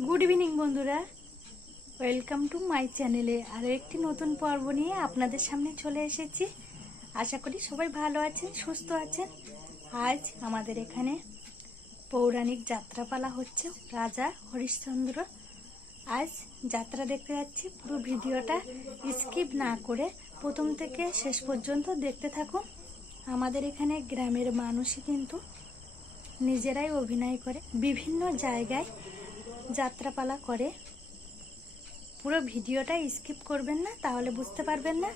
Good evening বন্ধুরা। Welcome to my চ্যানেলে আরও একটি নতুন পর্ব নিয়ে আপনাদের সামনে চলে এসেছি। আশা করি সবাই ভালো আছেন, সুস্থ আছেন। আজ আমাদের এখানে পৌরাণিক যাত্রাপালা হচ্ছে রাজা হরিশ্চন্দ্র। আজ যাত্রা দেখতে যাচ্ছি, পুরো ভিডিওটা স্কিপ না করে প্রথম থেকে শেষ পর্যন্ত দেখতে থাকুন। আমাদের এখানে গ্রামের মানুষই কিন্তু নিজেরাই অভিনয় করে, বিভিন্ন জায়গায় যাত্রাপালা করে। পুরো ভিডিওটা স্কিপ করবেন না, তাহলে বুঝতে পারবেন না।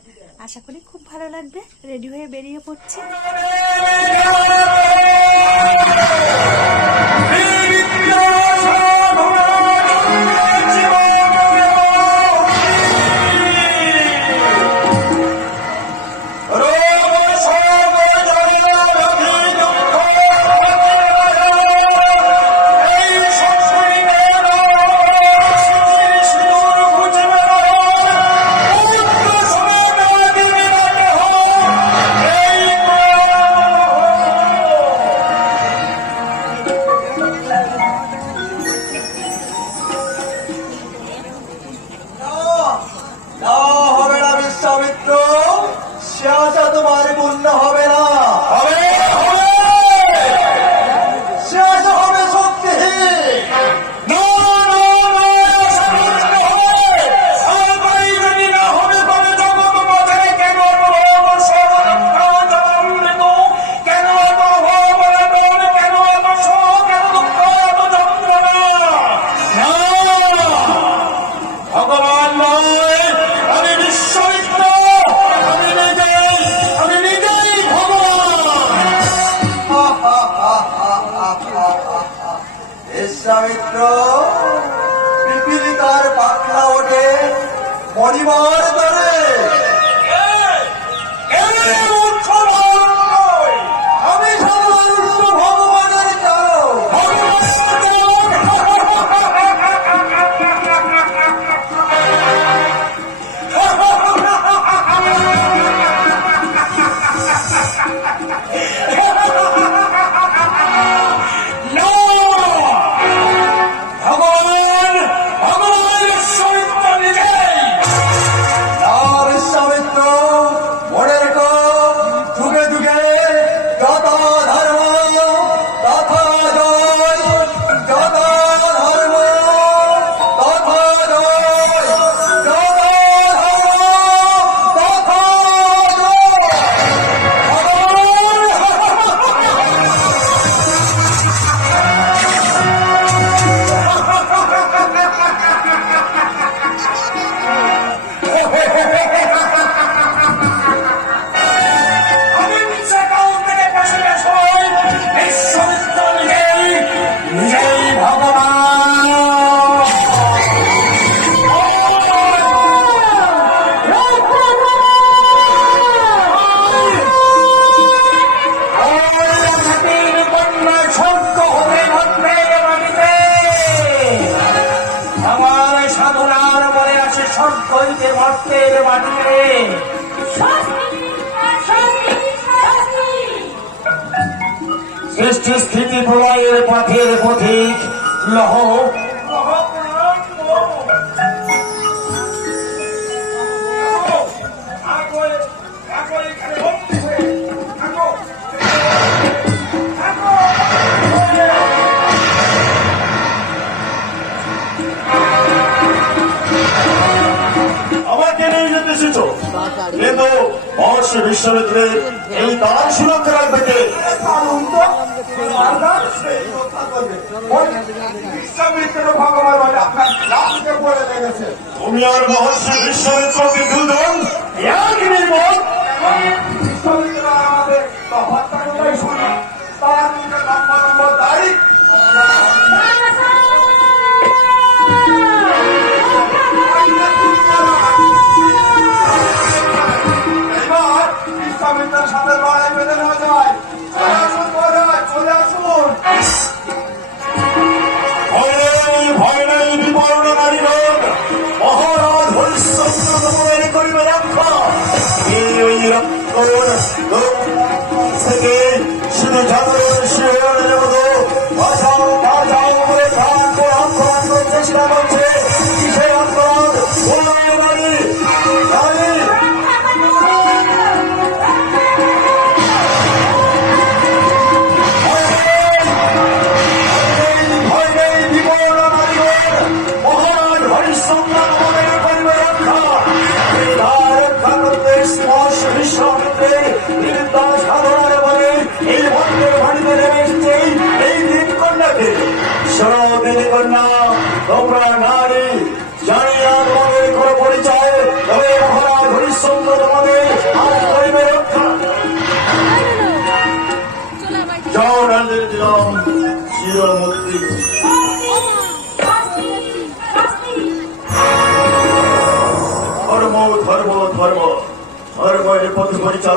আশা করি খুব ভালো লাগবে। রেডি হয়ে বেরিয়ে পড়ছি। স্থিতি প্রলয়ের পথের পথিক লহ। আমাকে নিয়ে মহর্ষি বিশ্ববিদ্যালয়ের এই দান সুরক্ষা রাখবে তুমি আর মহর্ষি বিশ্বমিত্রকে আমাদের তার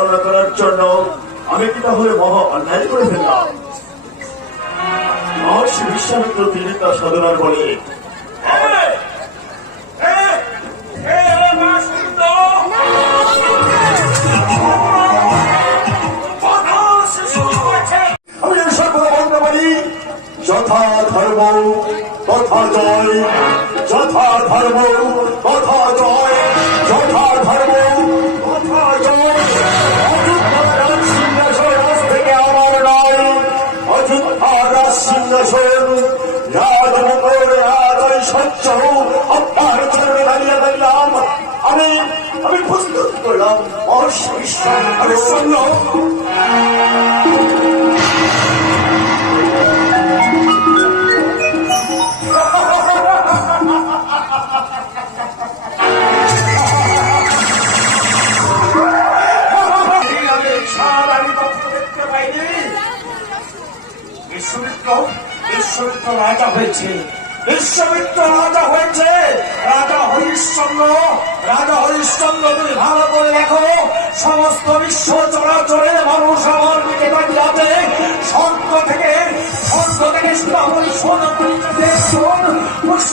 পরিচালনা করার জন্য আমি কি তাহলে মহা অন্যায় করে ফেললাম। মহর্ষি বিশ্বামিত্র তিনি তার সাধনার বলে যথা ধর্ম, তথা জয়, যথা ধর্ম, তথা জয়। মহর্ষি বিশ্বাস হরিশ্চন্দ্র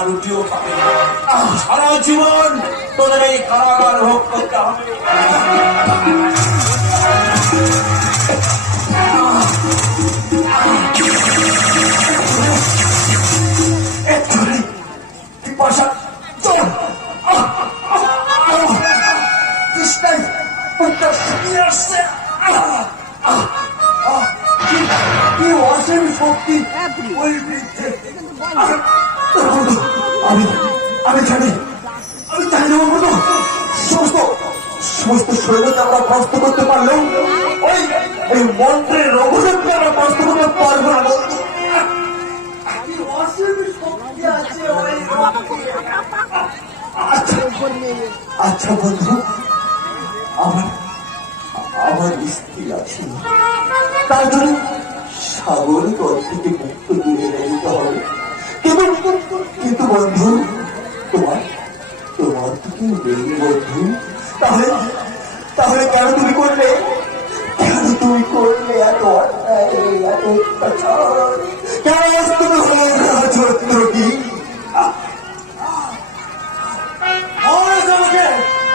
রুটিও খাবে। আহ, সারা জীবন তোদের এই কারাগার ভোগ করতে হবে। শক্তি ওই বৃদ্ধে আমি আমি জানি। আমি জানি না বলব সমস্ত সমস্ত শরীরকে আমরা কষ্ট করতে পারলেও ওই ওই মন্ত্রের রঘুদেবকে আমরা কষ্ট করতে পারব না। আচ্ছা। আচ্ছা বন্ধু। আমার আমার স্ত্রী আছে। তার জন্য সাগর থেকে মুক্ত দূরে রেখে হবে। কিন্তু কিন্তু বন্ধু, তোমার তোমার তো নেই বন্ধু। তাহলে তাহলে কেন তুমি করলে? কেন তুমি করলে এত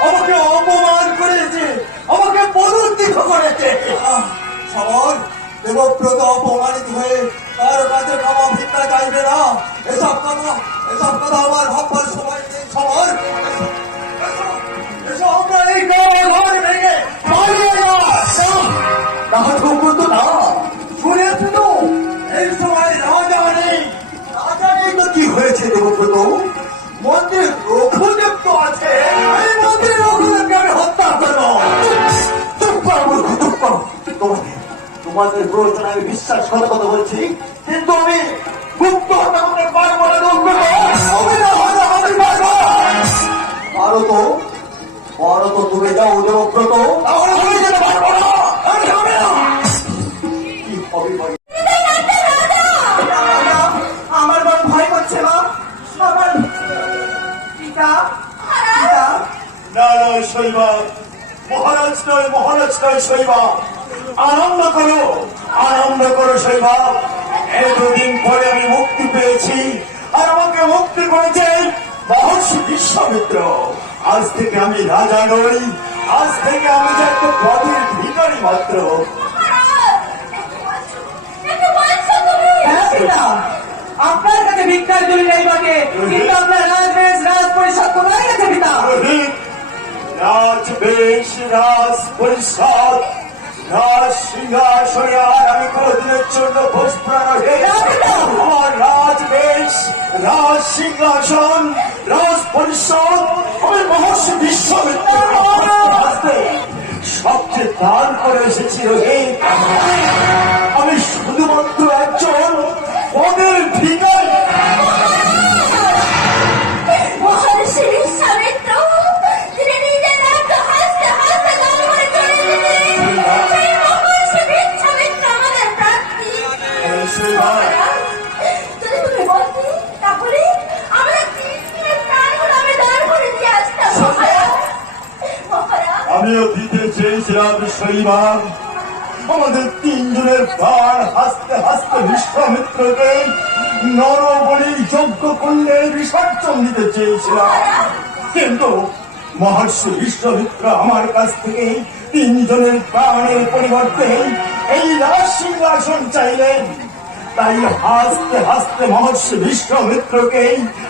আমাকে অপমান করেছে, আমাকে করেছে। অপমানিত হয়ে তার কাছে ক্ষমা ভিক্ষা চাইবে না। এসব কথা এসব কথা আমার ভাববার সময় নেই রাজা নেই কি হয়েছে দেবব্রত মন্দির রঘুদেব আছে, এই মন্দির রঘুদেবকে আমি তোমাকে, তোমাদের প্রয়োজন আমি বিশ্বাস করে কথা বলছি। মহর্ষি বিশ্বামিত্র। আজ থেকে আমি রাজা নই আজ থেকে আমি যে একটা পদের ভিকারি মাত্র। হ্যাঁ আপনার কাছে ভিক্ষার জন্য নেই বটে কিন্তু আপনার রাজবেশ রাজ পরিষদ কোথায় গেছে পিতা। রাজবেশ রাজ পরিষদ রাজ সিংহাসনে আর আমি কোনদিনের জন্য হে। আমার রাজবেশ রাজ সিংহাসন রাজ পরিষদ আমি মহর্ষি হাসতে সবচেয়ে দান করে এসেছি রোহিত। আমি শুধুমাত্র একজন পদের ভিকারী শনিবার আমাদের তিনজনের প্রাণ হাসতে হাসতে বিশ্বামিত্রকে নরবলির যজ্ঞ করলে বিসর্জন দিতে চেয়েছিলাম। কিন্তু মহর্ষি বিশ্বমিত্র আমার কাছ থেকে তিনজনের প্রাণের পরিবর্তে এই রাজ সিংহাসন চাইলেন। তাই হাসতে হাসতে মহর্ষি বিশ্বামিত্রকে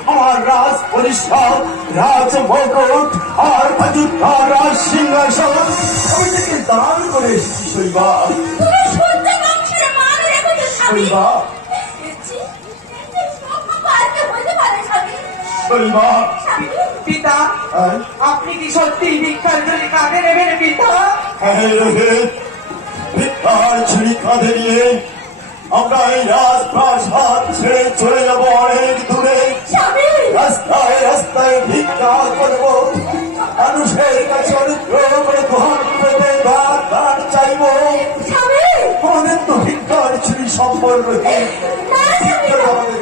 আমার রাজ পরিষদ রাজ বকট আর অযোধ্যা রাজ সিংহাসন আমি থেকে দান করে এসেছি শৈবাল স্বামী। পিতা হ্যাঁ? আপনি কি সত্যি ভিক্ষার জন্য কাঁধে নেবেন পিতা? হ্যাঁ ভিক্ষার ছুরি কাঁধে নিয়ে আমরা এই রাজপ্রাসাদ ছেড়ে চলে যাব অনেক দূরে। রাস্তায় রাস্তায় ভিক্ষা করব। মানুষের কাছে অনুগ্রহ করে গ্রহণ পেতে ভাত ভাত চাইব। আমাদের তো ভিক্ষার ছুরি সম্পর্ক আমাদের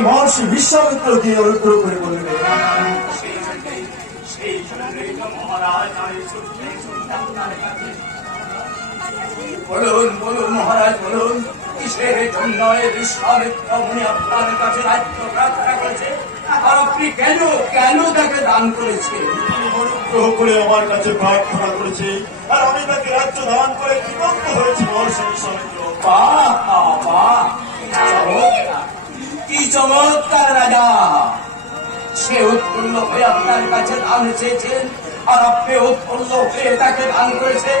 মহর্ষি বিশ্বামিত্র দিয়ে অনুগ্রহ করে বলবেন বলুন বলুন মহারাজ বলুন কিসের জন্য বিশ্বামিত্র মুনি আপনার কাছে রাজ্য প্রার্থনা করেছে? আর আপনি কেন কেন তাকে দান করেছেন? তিনি অনুগ্রহ করে আমার কাছে প্রার্থনা করেছে আর আমি তাকে রাজ্য দান করে কৃতজ্ঞ হয়েছি মহর্ষি বিশ্বামিত্র বাহ বাহ। চমৎকার। কি চমৎকার রাজা। সে উৎফুল্ল হয়ে আপনার কাছে দান চেয়েছেন আর আপনি উৎফুল্ল হয়ে তাকে দান করেছেন।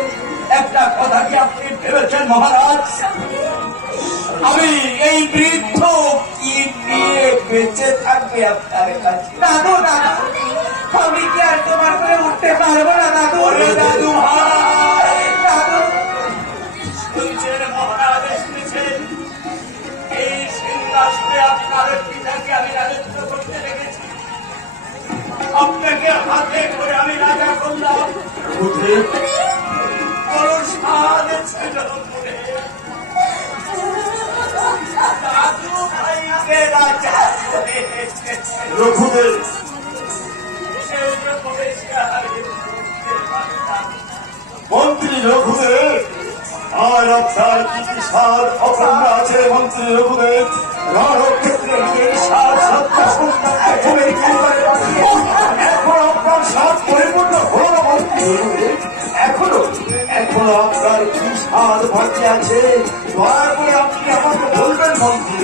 একটা কথা কি আপনি ভেবেছেন মহারাজ? আমি এই বৃদ্ধ কি দিয়ে বেঁচে থাকবে আপনার কাছে? দাদু দাদু আমি কি আর তোমার করে উঠতে পারব না দাদু? দাদু ভাই না। মন্ত্রী রঘুদেব আর আপনার কি কি সার অপূর্ণ আছে মন্ত্রী রঘুদেব রণক্ষেত্রে সার সত্তা এখন আপনার সাত পরিপূর্ণ হলো মন্ত্রী রঘুদেব এখনও এখনও আপনার কি সার বাকি আছে? দয়া করে আপনি আমাকে বলবেন মন্ত্রী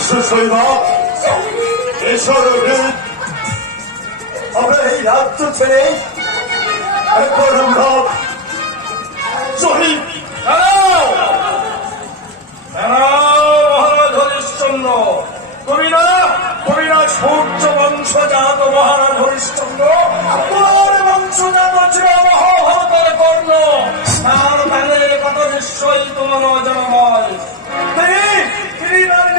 এসো শৈবা এসো রোহিত আমরা এই রাজ্য ছেড়ে একবার আমরা শহীদ। হরিশ্চন্দ্র। তুমি না তোমার বংশজাত ছিল মহাভারতের কর্ণ। তার প্যানেলের কথা নিশ্চয়ই তোমার তিনি তিনি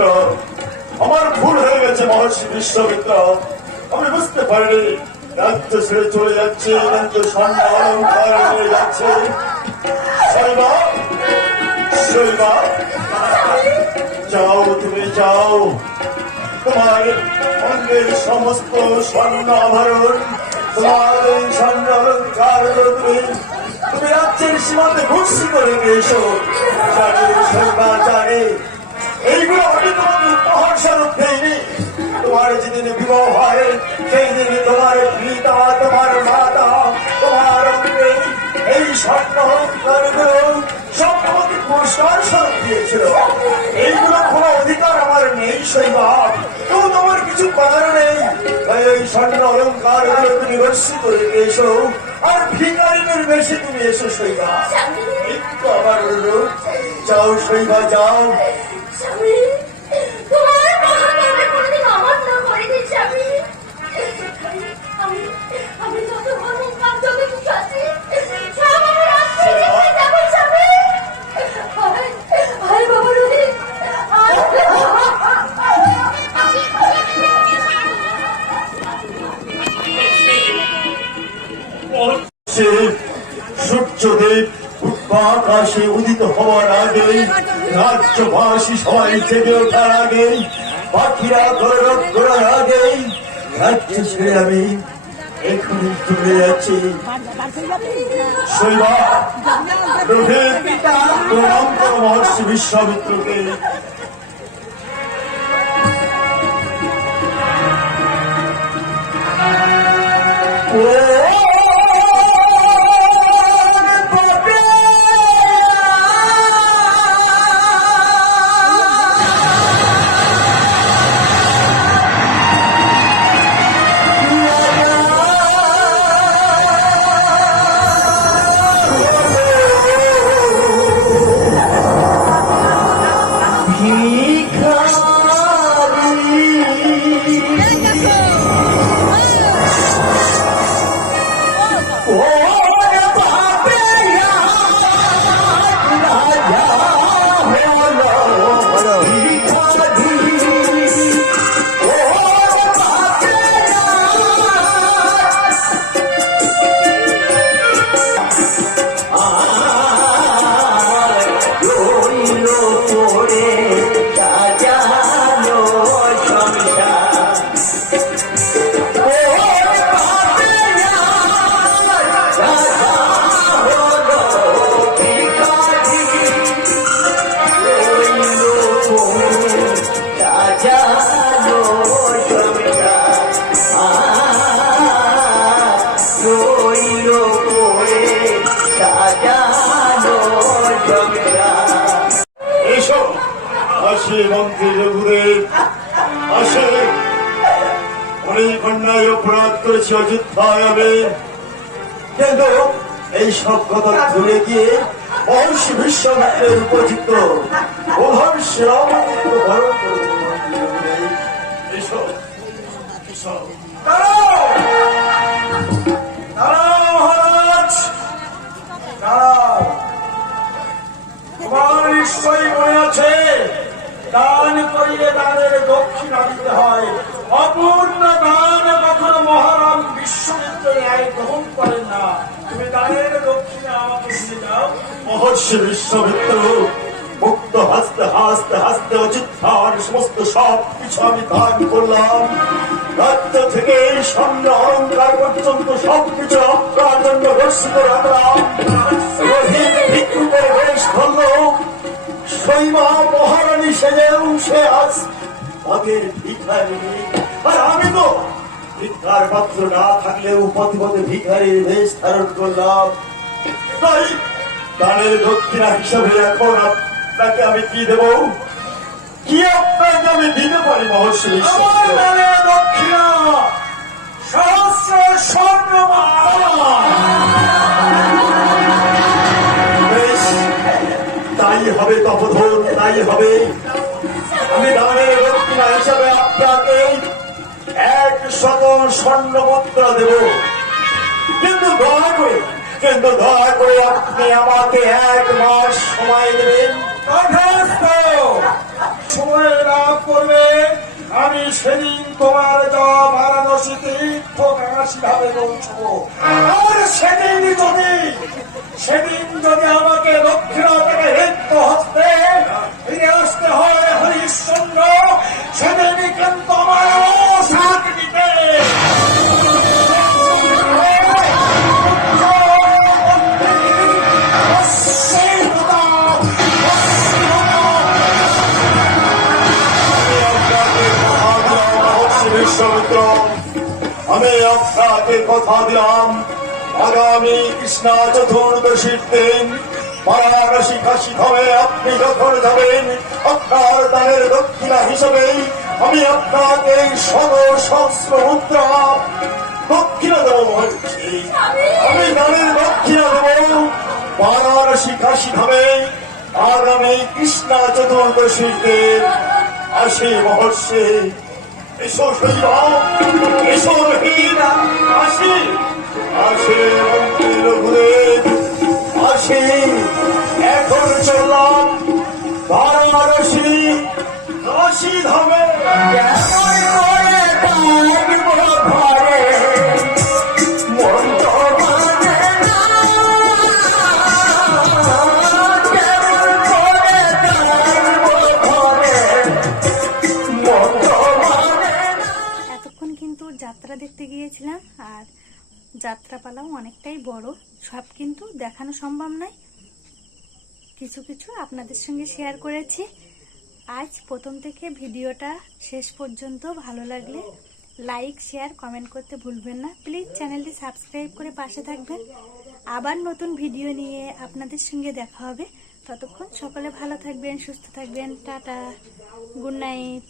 বিশ্বমিত্র আমার ভুল হয়ে গেছে মহর্ষি বিশ্বমিত্র আমি বুঝতে পারিনি। রাজ্য ছেড়ে চলে যাচ্ছে, রাজ্য অলঙ্কার নিয়ে যাচ্ছে। যাও তুমি, যাও। তোমার অঙ্গের সমস্ত স্বর্ণ আভরণ, তোমার এই স্বর্ণ অলঙ্কার তুমি। রাজ্যের সীমান্তে ঘুষি করে গিয়েছো জানি শৈবা, জানি এইগুলো আমি তোমাকে উপহার স্বরূপ দেয়নি। তোমার যেদিন বিবাহ হয় সেই তোমার পিতা, তোমার মাতা, তোমার এই স্বর্ণ সব তোমাকে পুরস্কার স্বরূপ দিয়েছিল। এইগুলো কোনো অধিকার আমার নেই শৈবা তো তোমার কিছু করার নেই। তাই এই স্বর্ণ অলঙ্কার তুমি রস্যি করে দিয়েছ আর ভিকারিনের বেশি তুমি এসো শৈবা স্বামী একটু আমার যাও শৈবা যাও। Sweet. রাজ্যবাসী সবাই জেগে ওঠার আগে, পাখিরা গৌরব করার আগে, রাজ্য ছেড়ে আমি এখনই চলে যাচ্ছি। শৈবা রোহিত প্রণাম করো বলেছি অযোধ্যায় হবে কেন এই সব কথা ধরে গিয়ে অংশ বিশ্বের উপযুক্ত তোমার নিশ্চয়ই মনে আছে দান করিলে দানের দক্ষিণা দিতে হয়। অপূর্ণ দান কখনো মহারাম ন্যায় গ্রহণ করেন না। তুমি দানের দক্ষিণা আমাকে দিয়ে যাও মহর্ষি বিশ্বমিত্র, মুক্ত হাসতে হাসতে হাসতে অযোধ্যার সমস্ত সব কিছু আমি দান করলাম। রাজ্য থেকে স্বর্ণ অলঙ্কার পর্যন্ত সব কিছু জন্য রক্ষিত রাখলাম। সৈমা মহারানী সেজেও সে আজ পদের ভিখারি আর আমি তো ভিক্ষার পাত্র না থাকলেও পথে পথে ভিখারির বেশ ধারণ করলাম। তাই দানের দক্ষিণা হিসাবে এখন আপনাকে আমি কি দেব? কি আপনাকে আমি দিতে পারি, মহর্ষি? দক্ষিণা, সহস্র স্বর্ণ তাই হবে তপধন, তাই হবে। আমি দানের রক্ষা হিসাবে আপনাকে এক শত স্বর্ণ মুদ্রা দেব। কিন্তু দয়া করে, কিন্তু দয়া করে আপনি আমাকে এক মাস সময় দেবেন। সময় লাভ করবে। আমি সেদিন তোমার যাওয়া বারাণসীতে তীর্থ ভাবে ধামে পৌঁছবো? আর সেদিন যদি সেদিন যদি আমাকে দক্ষিণা থেকে রিক্ত হস্তে, ফিরে আসতে হয় হরিশ্চন্দ্র সেদিন কিন্তু আমার সাথ দিতে। আমি আপনাকে কথা দিলাম। আগামী কৃষ্ণা চতুর্দশীর সহস্র মুদ্রা দক্ষিণা দেব মহর্ষি আমি দানের দক্ষিণা দেব। বারাণসী কাশি ধামে আগামী কৃষ্ণা চতুর্দশীর দিন। আসি মহর্ষি এসো শৈবা এসো রহিনা আসি আসে ঘুরে। আসি এখন চললাম বারাণসী কাশি ধামে। আপনাদের সঙ্গে শেয়ার করেছি। আজ প্রথম থেকে ভিডিওটা শেষ পর্যন্ত ভালো লাগলে লাইক শেয়ার কমেন্ট করতে ভুলবেন না। প্লিজ চ্যানেলটি সাবস্ক্রাইব করে পাশে থাকবেন। আবার নতুন ভিডিও নিয়ে আপনাদের সঙ্গে দেখা হবে। ততক্ষণ সকলে ভালো থাকবেন, সুস্থ থাকবেন। Tata good night